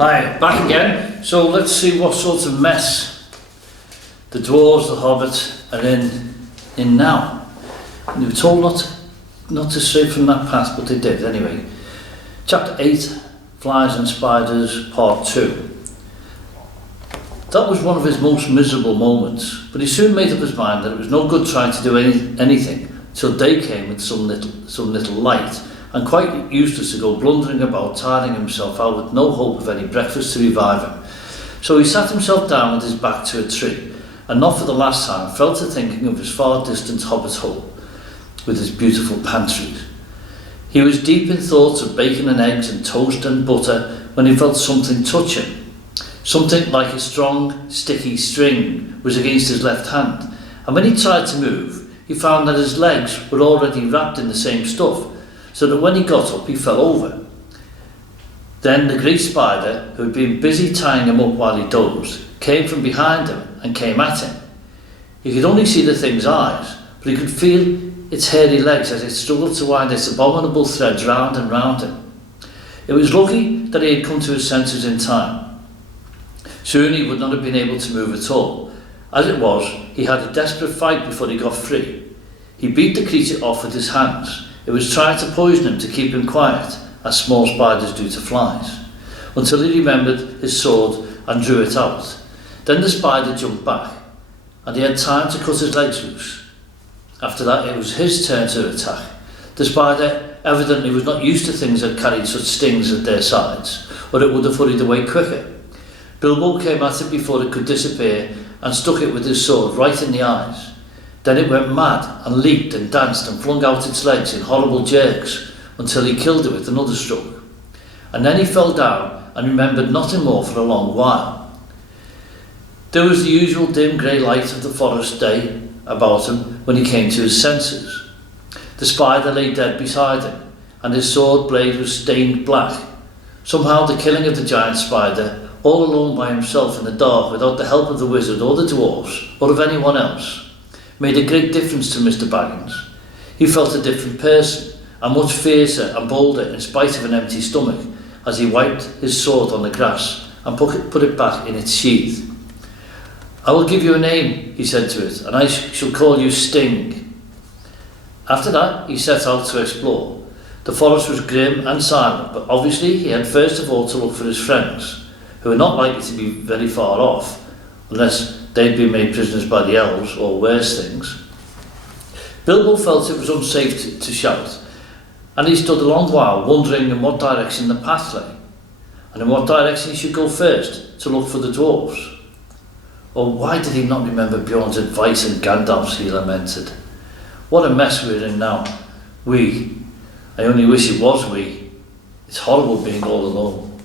Hi, back again. So let's see what sort of mess the dwarves, the Hobbit, are in now. And they were told not to stray from that path, but they did anyway. Chapter 8, Flies and Spiders, Part 2. That was one of his most miserable moments, but he soon made up his mind that it was no good trying to do anything till day came with some little light, and quite useless to go blundering about, tiring himself out with no hope of any breakfast to revive him. So he sat himself down with his back to a tree, and not for the last time fell to thinking of his far distant Hobbit hole with its beautiful pantries. He was deep in thoughts of bacon and eggs and toast and butter when he felt something touch him. Something like a strong, sticky string was against his left hand, and when he tried to move, he found that his legs were already wrapped in the same stuff, so that when he got up, he fell over. Then the great spider, who had been busy tying him up while he dozed, came from behind him and came at him. He could only see the thing's eyes, but he could feel its hairy legs as it struggled to wind its abominable threads round and round him. It was lucky that he had come to his senses in time. Soon he would not have been able to move at all. As it was, he had a desperate fight before he got free. He beat the creature off with his hands. It was trying to poison him to keep him quiet, as small spiders do to flies, until he remembered his sword and drew it out. Then the spider jumped back, and he had time to cut his legs loose. After that, it was his turn to attack. The spider evidently was not used to things that carried such stings at their sides, or it would have hurried away quicker. Bilbo came at it before it could disappear and stuck it with his sword right in the eyes. Then it went mad and leaped and danced and flung out its legs in horrible jerks until he killed it with another stroke. And then he fell down and remembered nothing more for a long while. There was the usual dim grey light of the forest day about him when he came to his senses. The spider lay dead beside him, and his sword blade was stained black. Somehow the killing of the giant spider, all alone by himself in the dark without the help of the wizard or the dwarves or of anyone else, made a great difference to Mr. Baggins. He felt a different person, and much fiercer and bolder in spite of an empty stomach, as he wiped his sword on the grass and put it back in its sheath. "I will give you a name," he said to it, "and I shall call you Sting." After that, he set out to explore. The forest was grim and silent, but obviously he had first of all to look for his friends, who were not likely to be very far off, unless they'd been made prisoners by the elves, or worse things. Bilbo felt it was unsafe to shout, and he stood a long while wondering in what direction the path lay, and in what direction he should go first to look for the dwarves. Or why did he not remember Bjorn's advice and Gandalf's, he lamented. What a mess we're in now. I only wish it was we. It's horrible being all alone.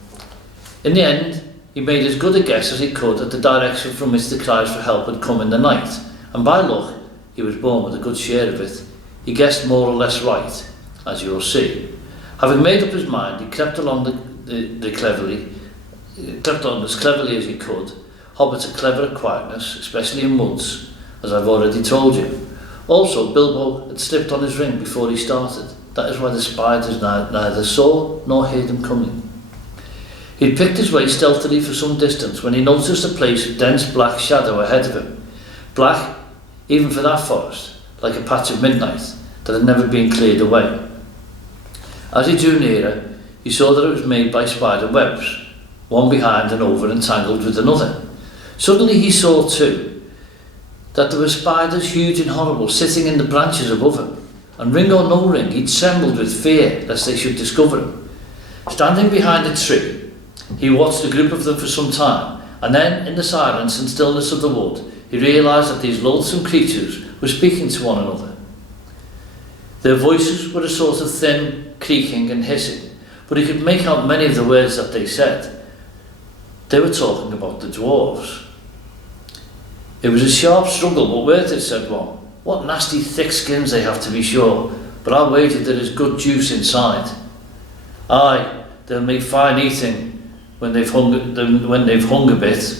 In the end, he made as good a guess as he could at the direction from which the cries for help had come in the night, and by luck, he was born with a good share of it. He guessed more or less right, as you will see. Having made up his mind, he crept along as cleverly as he could. Hobbits are clever at quietness, especially in woods, as I've already told you. Also, Bilbo had slipped on his ring before he started. That is why the spiders neither saw nor heard him coming. He had picked his way stealthily for some distance when he noticed a place of dense black shadow ahead of him. Black, even for that forest, like a patch of midnight that had never been cleared away. As he drew nearer, he saw that it was made by spider webs, one behind and over and tangled with another. Suddenly he saw, too, that there were spiders huge and horrible sitting in the branches above him, and ring or no ring, he trembled with fear lest they should discover him. Standing behind a tree, he watched a group of them for some time, and then, in the silence and stillness of the wood, he realised that these loathsome creatures were speaking to one another. Their voices were a sort of thin creaking and hissing, but he could make out many of the words that they said. They were talking about the dwarves. "It was a sharp struggle, but worth it," said one. "What nasty thick skins they have, to be sure, but I'll wager there is good juice inside." "Aye, they'll make fine eating when they've hung a bit,"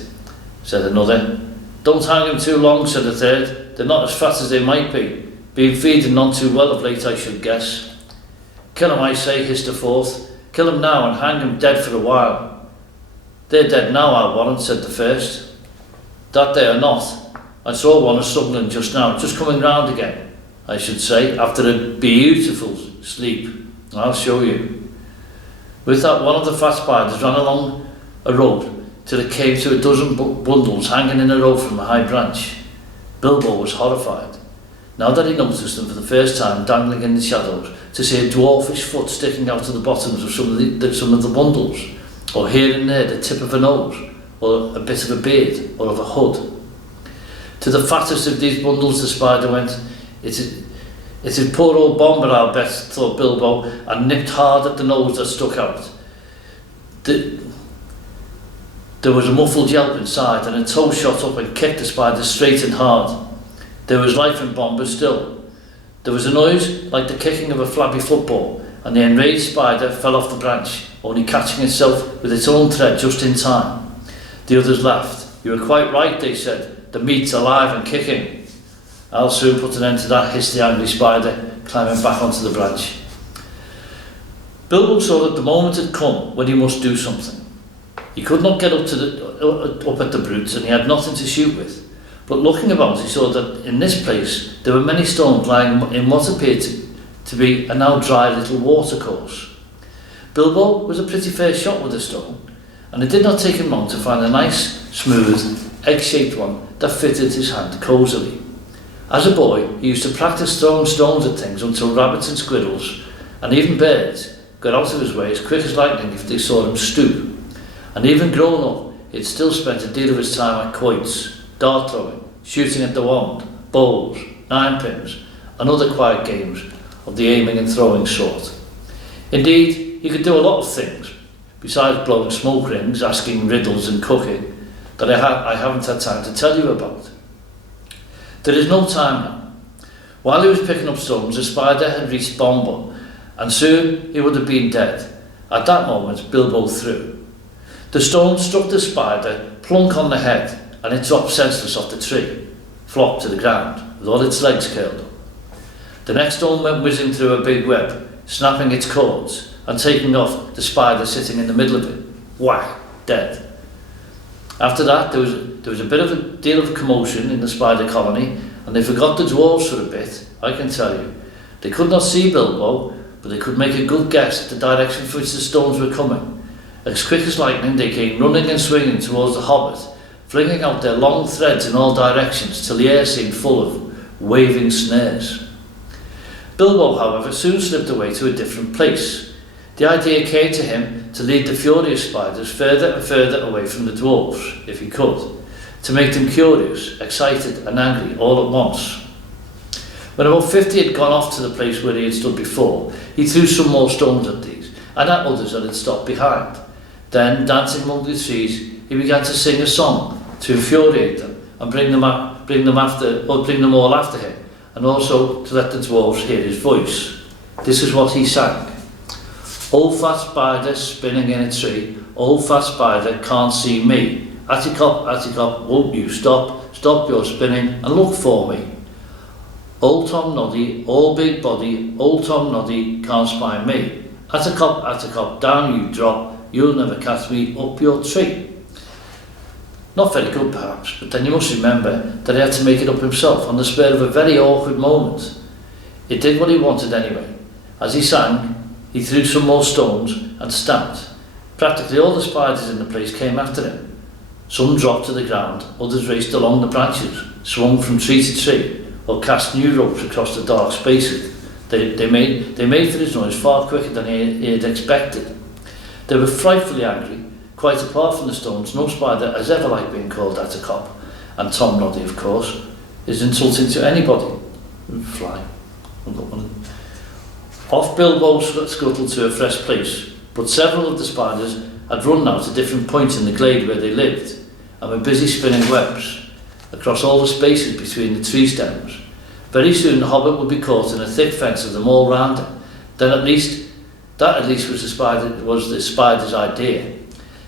said another. "Don't hang them too long," said a third. "They're not as fat as they might be. Been feeding none too well of late, I should guess." "Kill him, I say," hissed a fourth. "Kill him now and hang him dead for a while." They're dead now, I warrant, said the first. That they are not. I saw one struggling just now, just coming round again, I should say, after a beautiful sleep. I'll show you. With that, one of the fat spiders ran along a rope till it came to a dozen bundles hanging in a row from a high branch. Bilbo was horrified, now that he noticed them for the first time dangling in the shadows, to see a dwarfish foot sticking out of the bottoms of some of the bundles, or here and there the tip of a nose, or a bit of a beard, or of a hood. To the fattest of these bundles the spider went. It is poor old Bomber, I'll bet, thought Bilbo, and nipped hard at the nose that stuck out. There was a muffled yelp inside, and a toe shot up and kicked the spider straight and hard. There was life in Bomber still. There was a noise like the kicking of a flabby football, and the enraged spider fell off the branch, only catching itself with its own thread just in time. The others laughed. You were quite right, they said. The meat's alive and kicking. I'll soon put an end to that, hissed the angry spider, climbing back onto the branch. Bilbo saw that the moment had come when he must do something. He could not get up at the brutes, and he had nothing to shoot with. But looking about, he saw that in this place there were many stones lying in what appeared to be a now dry little watercourse. Bilbo was a pretty fair shot with a stone, and it did not take him long to find a nice, smooth, egg-shaped one that fitted his hand cosily. As a boy, he used to practice throwing stones at things until rabbits and squirrels, and even birds, got out of his way as quick as lightning if they saw him stoop. And even grown up, he had still spent a deal of his time at quoits, dart throwing, shooting at the wand, bowls, ninepins, and other quiet games of the aiming and throwing sort. Indeed, he could do a lot of things, besides blowing smoke rings, asking riddles and cooking, that I haven't had time to tell you about. There is no time now. While he was picking up stones, the spider had reached Bomber, and soon he would have been dead. At that moment, Bilbo threw. The stone struck the spider plunk on the head, and it dropped senseless off the tree, flopped to the ground, with all its legs curled up. The next stone went whizzing through a big web, snapping its cords, and taking off the spider sitting in the middle of it. Whack! Dead. After that, there was a deal of commotion in the spider colony, and they forgot the dwarves for a bit, I can tell you. They could not see Bilbo, but they could make a good guess at the direction for which the stones were coming. As quick as lightning, they came running and swinging towards the Hobbit, flinging out their long threads in all directions till the air seemed full of waving snares. Bilbo, however, soon slipped away to a different place. The idea came to him to lead the furious spiders further and further away from the dwarves, if he could, to make them curious, excited and angry all at once. When about 50 had gone off to the place where he had stood before, he threw some more stones at these, and at others that had stopped behind. Then, dancing among the trees, he began to sing a song to infuriate them and bring them all after him, and also to let the dwarves hear his voice. This is what he sang. Old fat spider spinning in a tree, old fat spider can't see me. Atticop, won't you stop your spinning and look for me. Old Tom Noddy, all big body, old Tom Noddy can't spy me. Atticop, down you drop, you'll never catch me up your tree. Not very good perhaps, but then you must remember that he had to make it up himself on the spur of a very awkward moment. It did what he wanted anyway. As he sang, he threw some more stones and stamped. Practically all the spiders in the place came after him. Some dropped to the ground, others raced along the branches, swung from tree to tree, or cast new ropes across the dark spaces. They made for his noise far quicker than he had expected. They were frightfully angry. Quite apart from the stones, no spider has ever liked being called Atticop, and Tom Noddy, of course, is insulting to anybody. Fly. Off Bilbo scuttled to a fresh place, but several of the spiders had run now to different points in the glade where they lived, and were busy spinning webs across all the spaces between the tree stems. Very soon the Hobbit would be caught in a thick fence of them all round him. That at least was the spider's idea.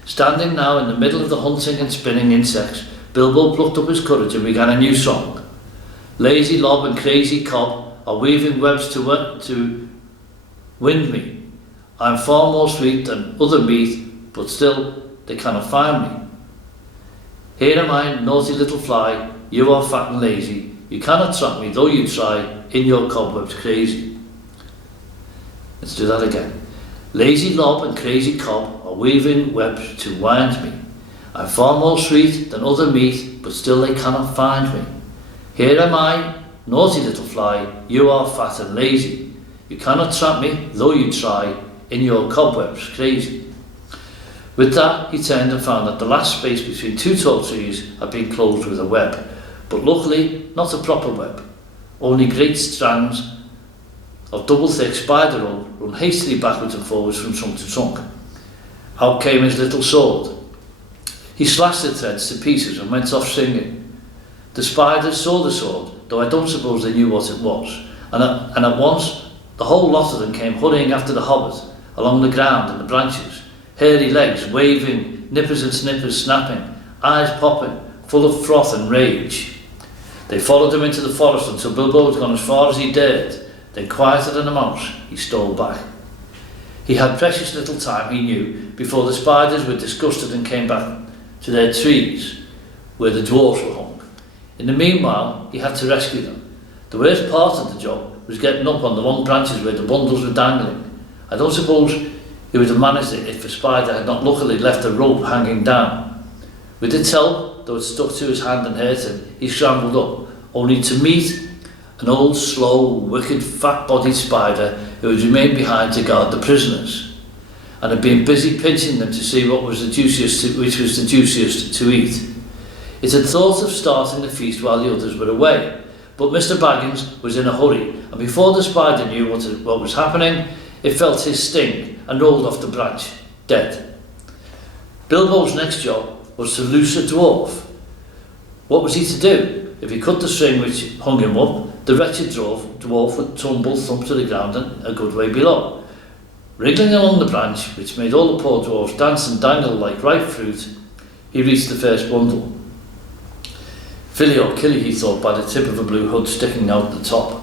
Standing now in the middle of the hunting and spinning insects, Bilbo plucked up his courage and began a new song. Lazy Lob and Crazy Cob are weaving webs to wind me. I'm far more sweet than other meat, but still they cannot find me. Here am I, naughty little fly, you are fat and lazy. You cannot trap me, though you try, in your cobwebs crazy. Let's do that again. Lazy lob and crazy cob are weaving webs to wind me. I'm far more sweet than other meat, but still they cannot find me. Here am I, naughty little fly, you are fat and lazy. You cannot trap me, though you try, in your cobwebs crazy. With that, he turned and found that the last space between two tall trees had been closed with a web, but luckily not a proper web. Only great strands of double thick spider rope run hastily backwards and forwards from trunk to trunk. Out came his little sword. He slashed the threads to pieces and went off singing. The spiders saw the sword, though I don't suppose they knew what it was, and at once the whole lot of them came hurrying after the Hobbit, along the ground and the branches, hairy legs waving, nippers and snippers snapping, eyes popping, full of froth and rage. They followed him into the forest until Bilbo had gone as far as he dared. Then, quieter than a mouse, he stole back. He had precious little time, he knew, before the spiders were disgusted and came back to their trees, where the dwarfs were hung. In the meanwhile, he had to rescue them. The worst part of the job was getting up on the long branches where the bundles were dangling. I don't suppose he would have managed it if a spider had not luckily left a rope hanging down. With its help, though it stuck to his hand and hurt him, he scrambled up, only to meet an old, slow, wicked, fat-bodied spider who had remained behind to guard the prisoners, and had been busy pinching them to see which was the juiciest to eat. It had thought of starting the feast while the others were away, but Mr. Baggins was in a hurry, and before the spider knew what was happening, it felt his sting and rolled off the branch, dead. Bilbo's next job was to loose a dwarf. What was he to do? If he cut the string which hung him up, the wretched dwarf would tumble thump to the ground and a good way below. Wriggling along the branch, which made all the poor dwarfs dance and dangle like ripe fruit, he reached the first bundle. Philly or Killy, he thought, by the tip of a blue hood sticking out the top.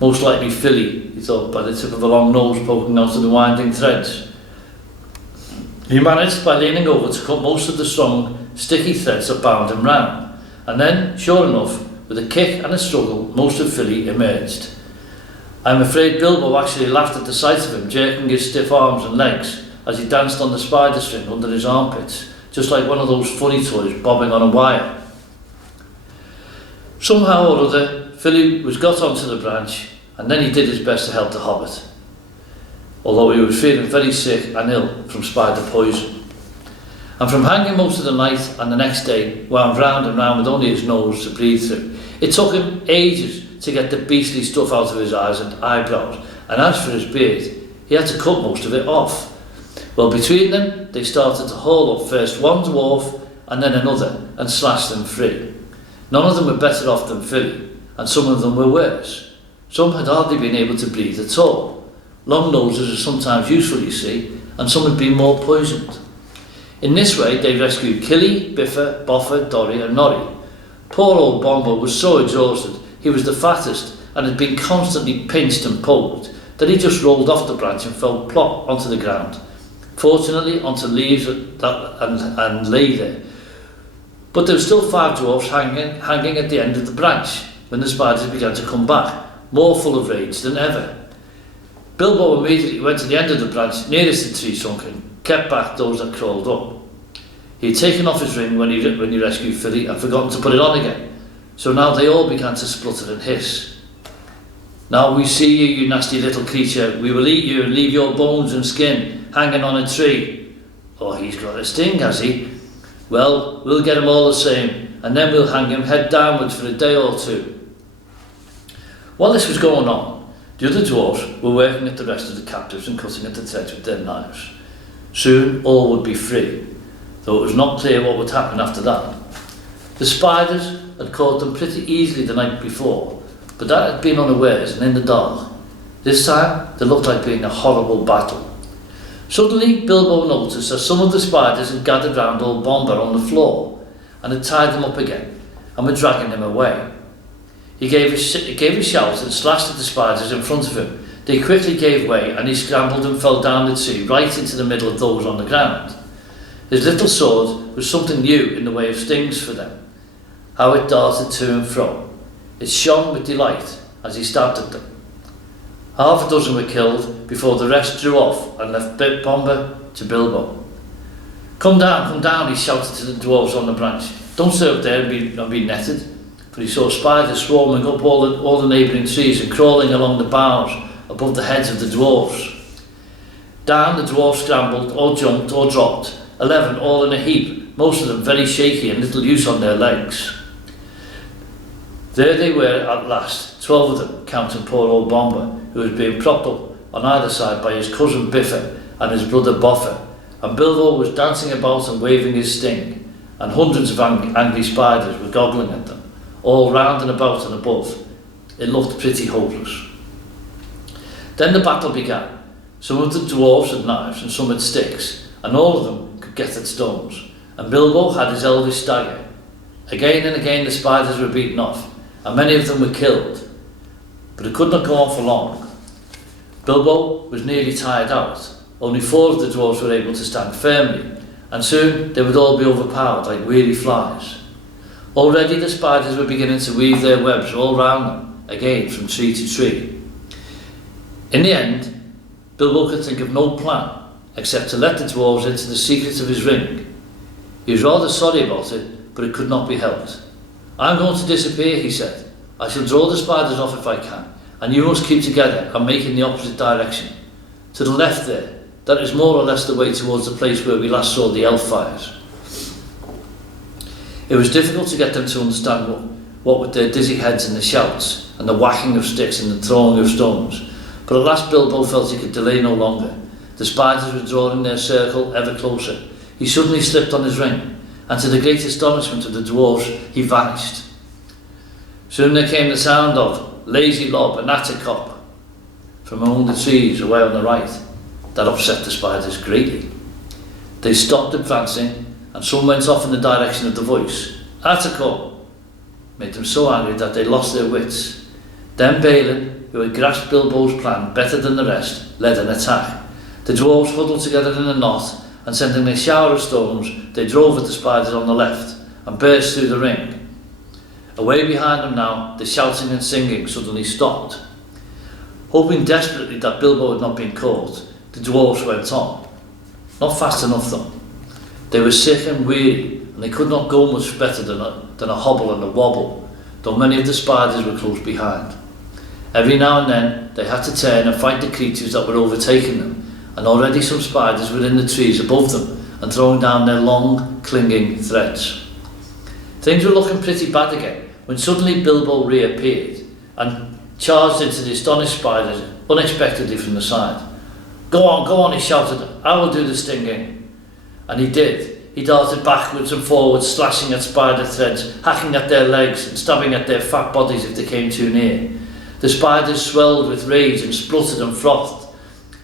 Most likely Philly, he thought, by the tip of a long nose poking out of the winding threads. He managed, by leaning over, to cut most of the strong, sticky threads that bound him round. And then, sure enough, with a kick and a struggle, most of Philly emerged. I'm afraid Bilbo actually laughed at the sight of him, jerking his stiff arms and legs as he danced on the spider string under his armpits, just like one of those funny toys bobbing on a wire. Somehow or other, Philly was got onto the branch, and then he did his best to help the Hobbit, although he was feeling very sick and ill from spider poison. And from hanging most of the night and the next day, wound round and round with only his nose to breathe through, it took him ages to get the beastly stuff out of his eyes and eyebrows, and as for his beard, he had to cut most of it off. Well, between them, they started to haul up first one dwarf and then another and slash them free. None of them were better off than Philly, and some of them were worse. Some had hardly been able to breathe at all. Long noses are sometimes useful, you see, and some had been more poisoned. In this way, they rescued Killy, Biffa, Boffa, Dorry and Norrie. Poor old Bombo was so exhausted, he was the fattest and had been constantly pinched and poked, that he just rolled off the branch and fell plop onto the ground. Fortunately, onto leaves and lay there. But there were still 5 dwarfs hanging at the end of the branch when the spiders began to come back, more full of rage than ever. Bilbo immediately went to the end of the branch nearest the tree trunk and kept back those that crawled up. He had taken off his ring when he rescued Philly and forgotten to put it on again, so now they all began to splutter and hiss. Now we see you, you nasty little creature. We will eat you and leave your bones and skin hanging on a tree. Oh, he's got a sting, has he? Well, we'll get him all the same, and then we'll hang him head downwards for a day or two. While this was going on, the other dwarfs were working at the rest of the captives and cutting at the threads with their knives. Soon all would be free, though it was not clear what would happen after that. The spiders had caught them pretty easily the night before, but that had been unawares and in the dark. This time, they looked like being a horrible battle. Suddenly, Bilbo noticed that some of the spiders had gathered round old Bomber on the floor and had tied him up again and were dragging him away. He gave a shout and slashed at the spiders in front of him. They quickly gave way and he scrambled and fell down the tree right into the middle of those on the ground. His little sword was something new in the way of stings for them. How it darted to and fro. It shone with delight as he stabbed at them. Half a dozen were killed before the rest drew off and left Bomber to Bilbo. Come down, he shouted to the dwarves on the branch. Don't stay up there and be netted. For he saw spiders swarming up all the neighbouring trees and crawling along the boughs above the heads of the dwarves. Down the dwarves scrambled, or jumped, or dropped, 11 all in a heap, most of them very shaky and little use on their legs. There they were at last, 12 of them, counting poor old Bomber, who was being propped up on either side by his cousin Biffa and his brother Boffa, and Bilbo was dancing about and waving his sting, and hundreds of angry spiders were goggling at them, all round and about and above. It looked pretty hopeless. Then the battle began. Some of the dwarves had knives and some had sticks, and all of them could get at stones, and Bilbo had his elvish dagger. Again and again the spiders were beaten off, and many of them were killed, but it could not go on for long. Bilbo was nearly tired out. Only 4 of the dwarves were able to stand firmly, and soon they would all be overpowered like weary flies. Already the spiders were beginning to weave their webs all round them, again from tree to tree. In the end, Bilbo could think of no plan except to let the dwarves into the secret of his ring. He was rather sorry about it, but it could not be helped. I'm going to disappear, he said. I shall draw the spiders off if I can, and you must keep together and make in the opposite direction. To the left there, that is more or less the way towards the place where we last saw the elf fires. It was difficult to get them to understand what with their dizzy heads and the shouts, and the whacking of sticks and the throwing of stones, but at last Bilbo felt he could delay no longer. The spiders were drawing their circle ever closer. He suddenly slipped on his ring, and to the great astonishment of the dwarves, he vanished. Soon there came the sound of Lazy Lob and Attercop from among the trees away on the right. That upset the spiders greatly. They stopped advancing, and some went off in the direction of the voice. Attercop made them so angry that they lost their wits. Then Balin, who had grasped Bilbo's plan better than the rest, led an attack. The dwarves huddled together in a knot, and sending a shower of stones, they drove at the spiders on the left, and burst through the ring. Away behind them now, the shouting and singing suddenly stopped. Hoping desperately that Bilbo had not been caught, the dwarves went on. Not fast enough though. They were sick and weary, and they could not go much better than a hobble and a wobble, though many of the spiders were close behind. Every now and then they had to turn and fight the creatures that were overtaking them, and already some spiders were in the trees above them and throwing down their long, clinging threads. Things were looking pretty bad again when suddenly Bilbo reappeared and charged into the astonished spiders unexpectedly from the side. Go on, he shouted, I will do the stinging. And he did. He darted backwards and forwards, slashing at spider threads, hacking at their legs and stabbing at their fat bodies if they came too near. The spiders swelled with rage and spluttered and frothed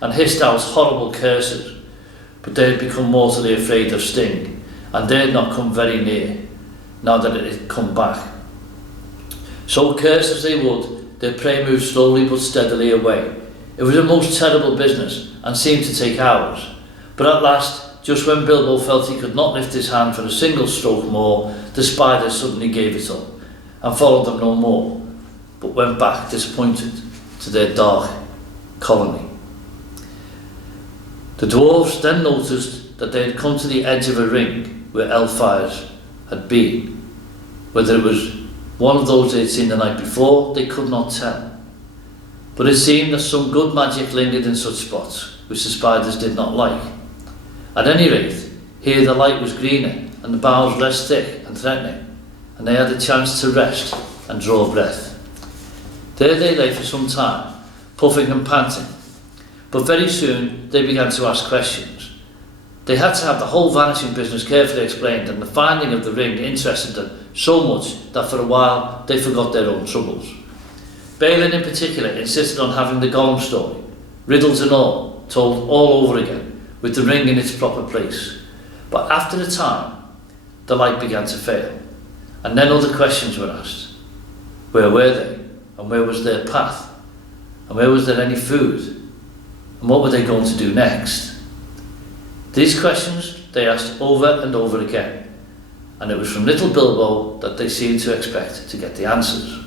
and hissed out horrible curses, but they had become mortally afraid of sting and dared not come very near, now that it had come back. So curse as they would, their prey moved slowly but steadily away. It was a most terrible business and seemed to take hours, but at last, just when Bilbo felt he could not lift his hand for a single stroke more, the spiders suddenly gave it up and followed them no more, but went back disappointed to their dark colony. The dwarves then noticed that they had come to the edge of a ring where elf fires had been. Whether it was one of those they had seen the night before, they could not tell. But it seemed that some good magic lingered in such spots, which the spiders did not like. At any rate, here the light was greener and the boughs less thick and threatening, and they had a chance to rest and draw breath. There they lay for some time, puffing and panting, but very soon they began to ask questions. They had to have the whole vanishing business carefully explained, and the finding of the ring interested them so much that for a while they forgot their own troubles. Balin in particular insisted on having the Gollum story, riddles and all, told all over again, with the ring in its proper place. But after a time, the light began to fail, and then other questions were asked. Where were they? And where was their path? And where was there any food? And what were they going to do next? These questions they asked over and over again, and it was from little Bilbo that they seemed to expect to get the answers.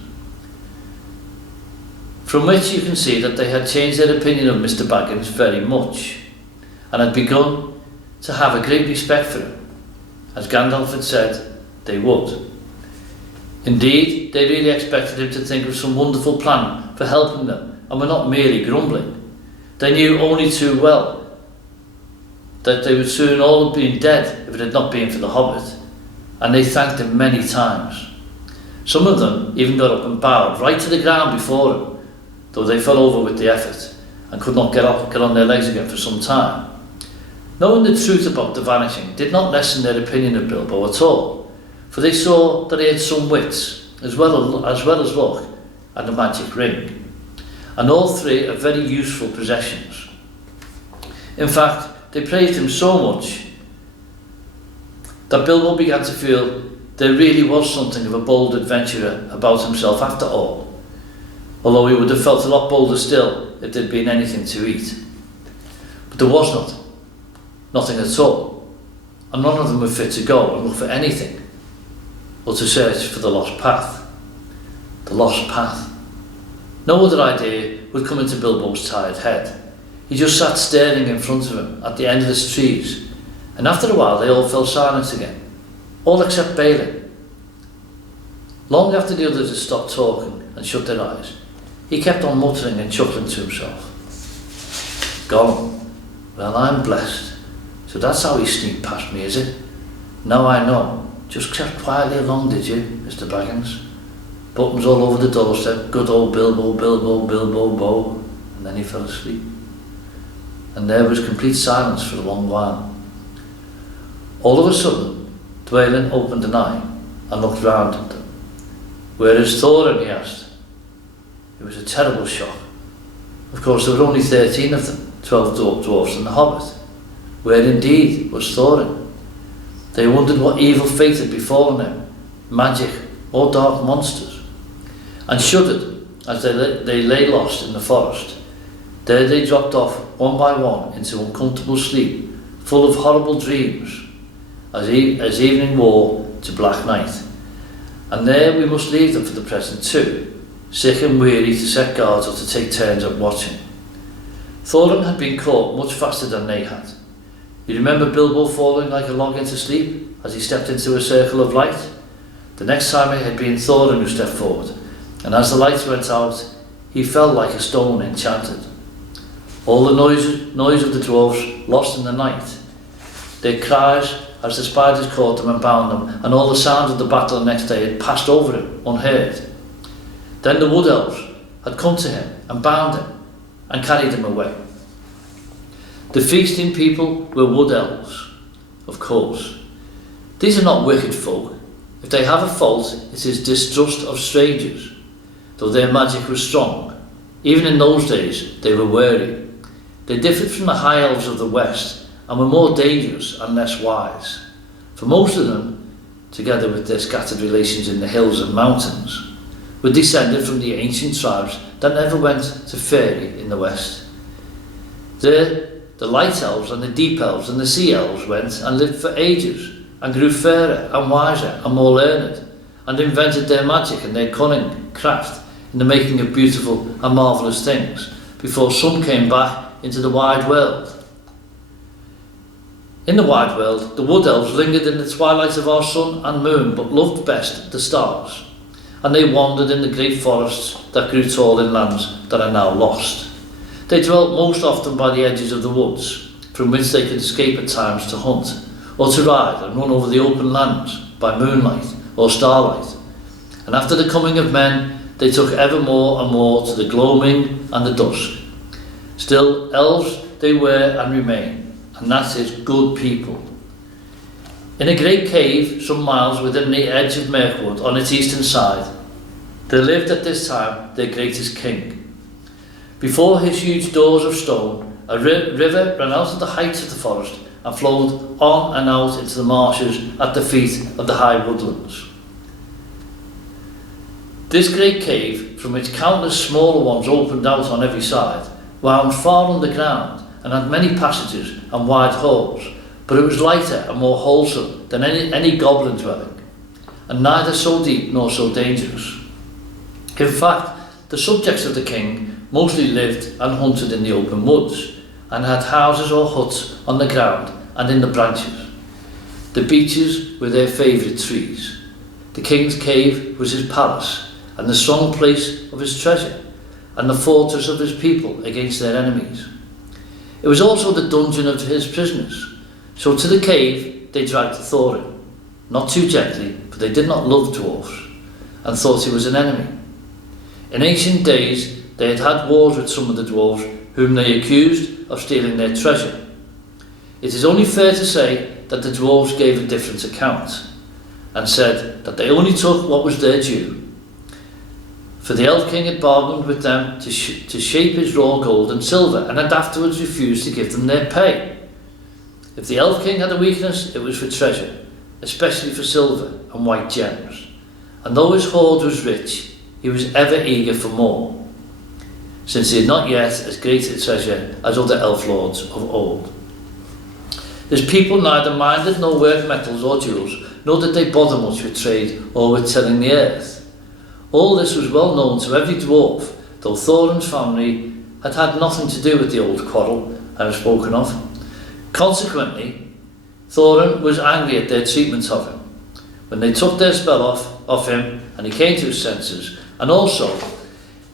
From which you can see that they had changed their opinion of Mr. Baggins very much, and had begun to have a great respect for him, as Gandalf had said they would. Indeed, they really expected him to think of some wonderful plan for helping them, and were not merely grumbling. They knew only too well that they would soon all have been dead if it had not been for the Hobbit, and they thanked him many times. Some of them even got up and bowed right to the ground before him, though they fell over with the effort and could not get on their legs again for some time. Knowing the truth about the vanishing did not lessen their opinion of Bilbo at all, for they saw that he had some wits, as well as luck, and a magic ring, and all three are very useful possessions. In fact, they praised him so much that Bilbo began to feel there really was something of a bold adventurer about himself after all, although he would have felt a lot bolder still if there'd been anything to eat. But there was nothing at all, and none of them were fit to go and look for anything, or to search for the lost path. The lost path. No other idea would come into Bilbo's tired head. He just sat staring in front of him at the endless trees, and after a while they all fell silent again, all except Balin. Long after the others had stopped talking and shut their eyes, he kept on muttering and chuckling to himself. Gollum, well, I'm blessed. So that's how he sneaked past me, is it? Now I know. Just crept quietly along, did you, Mr. Baggins? Buttons all over the doorstep, good old Bilbo, Bilbo, Bilbo, Bo, and then he fell asleep. And there was complete silence for a long while. All of a sudden, Dwalin opened an eye and looked round at them. Where is Thorin? He asked. It was a terrible shock. Of course, there were only 13 of them, 12 dwarfs and the Hobbit. Where indeed was Thorin? They wondered what evil fate had befallen him, magic or dark monsters, and shuddered as they lay lost in the forest. There they dropped off one by one into uncomfortable sleep, full of horrible dreams, as evening wore to black night. And there we must leave them for the present too, sick and weary to set guards or to take turns at watching. Thorin had been caught much faster than they had. You remember Bilbo falling like a log into sleep as he stepped into a circle of light? The next time it had been Thorin who stepped forward, and as the lights went out, he fell like a stone enchanted. All the noise of the dwarves lost in the night, their cries as the spiders caught them and bound them, and all the sounds of the battle the next day had passed over him unheard. Then the wood elves had come to him and bound him and carried him away. The feasting people were wood elves, of course. These are not wicked folk. If they have a fault, it is distrust of strangers, though their magic was strong. Even in those days, they were wary. They differed from the high elves of the west and were more dangerous and less wise. For most of them, together with their scattered relations in the hills and mountains, were descended from the ancient tribes that never went to Fairy in the west. There, the light elves and the deep elves and the sea elves went and lived for ages, and grew fairer and wiser and more learned, and invented their magic and their cunning craft in the making of beautiful and marvellous things, before some came back into the wide world. In the wide world, the wood elves lingered in the twilight of our sun and moon, but loved best the stars, and they wandered in the great forests that grew tall in lands that are now lost. They dwelt most often by the edges of the woods, from which they could escape at times to hunt, or to ride and run over the open lands by moonlight or starlight. And after the coming of men, they took ever more and more to the gloaming and the dusk. Still, elves they were and remain, and that is good people. In a great cave some miles within the edge of Mirkwood on its eastern side, there lived at this time their greatest king. Before his huge doors of stone, a river ran out of the heights of the forest and flowed on and out into the marshes at the feet of the high woodlands. This great cave, from which countless smaller ones opened out on every side, wound far underground and had many passages and wide halls, but it was lighter and more wholesome than any goblin dwelling, and neither so deep nor so dangerous. In fact, the subjects of the king mostly lived and hunted in the open woods, and had houses or huts on the ground and in the branches. The beeches were their favourite trees. The king's cave was his palace, and the strong place of his treasure, and the fortress of his people against their enemies. It was also the dungeon of his prisoners. So to the cave they dragged Thorin, not too gently, for they did not love dwarfs, and thought he was an enemy. In ancient days they had had wars with some of the dwarves, whom they accused of stealing their treasure. It is only fair to say that the dwarves gave a different account, and said that they only took what was their due. For the Elf King had bargained with them to shape his raw gold and silver, and had afterwards refused to give them their pay. If the Elf King had a weakness, it was for treasure, especially for silver and white gems. And though his hoard was rich, he was ever eager for more, since he had not yet as great a treasure as other elf lords of old. His people neither minded nor worked metals or jewels, nor did they bother much with trade or with tilling the earth. All this was well known to every dwarf, though Thorin's family had had nothing to do with the old quarrel I have spoken of. Consequently, Thorin was angry at their treatment of him, when they took their spell off him and he came to his senses, and also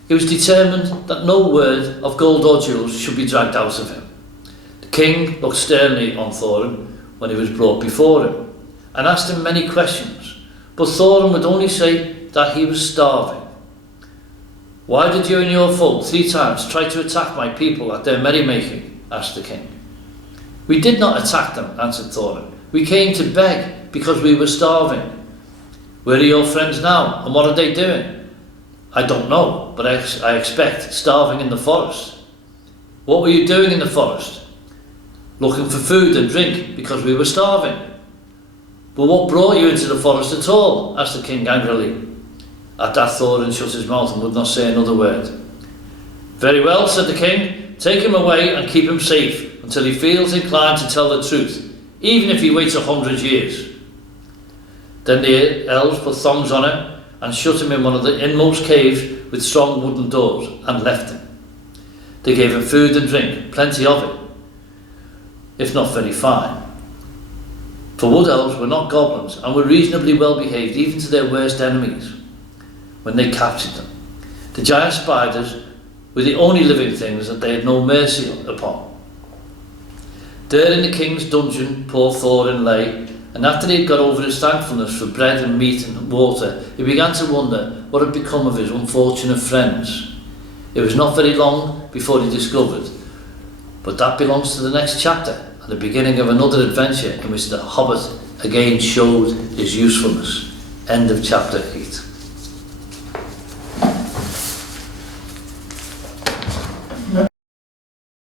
he was determined that no word of gold or jewels should be dragged out of him. The king looked sternly on Thorin when he was brought before him, and asked him many questions, but Thorin would only say that he was starving. "Why did you and your folk 3 times try to attack my people at their merrymaking?" asked the king. "We did not attack them," answered Thorin. "We came to beg because we were starving." "Where are your friends now, and what are they doing?" "I don't know, but I expect starving in the forest." "What were you doing in the forest?" "Looking for food and drink because we were starving." "But what brought you into the forest at all?" asked the king angrily. At that Thorin shut his mouth and would not say another word. "Very well," said the king, "take him away and keep him safe until he feels inclined to tell the truth, even if he waits 100 years. Then the elves put thongs on him and shut him in one of the inmost caves with strong wooden doors, and left him. They gave him food and drink, plenty of it, if not very fine. For wood elves were not goblins, and were reasonably well behaved even to their worst enemies. When they captured them, the giant spiders were the only living things that they had no mercy upon. There in the king's dungeon poor Thorin lay, and after he had got over his thankfulness for bread and meat and water, he began to wonder what had become of his unfortunate friends. It was not very long before he discovered, but that belongs to the next chapter, and the beginning of another adventure in which the Hobbit again showed his usefulness. End of chapter 8.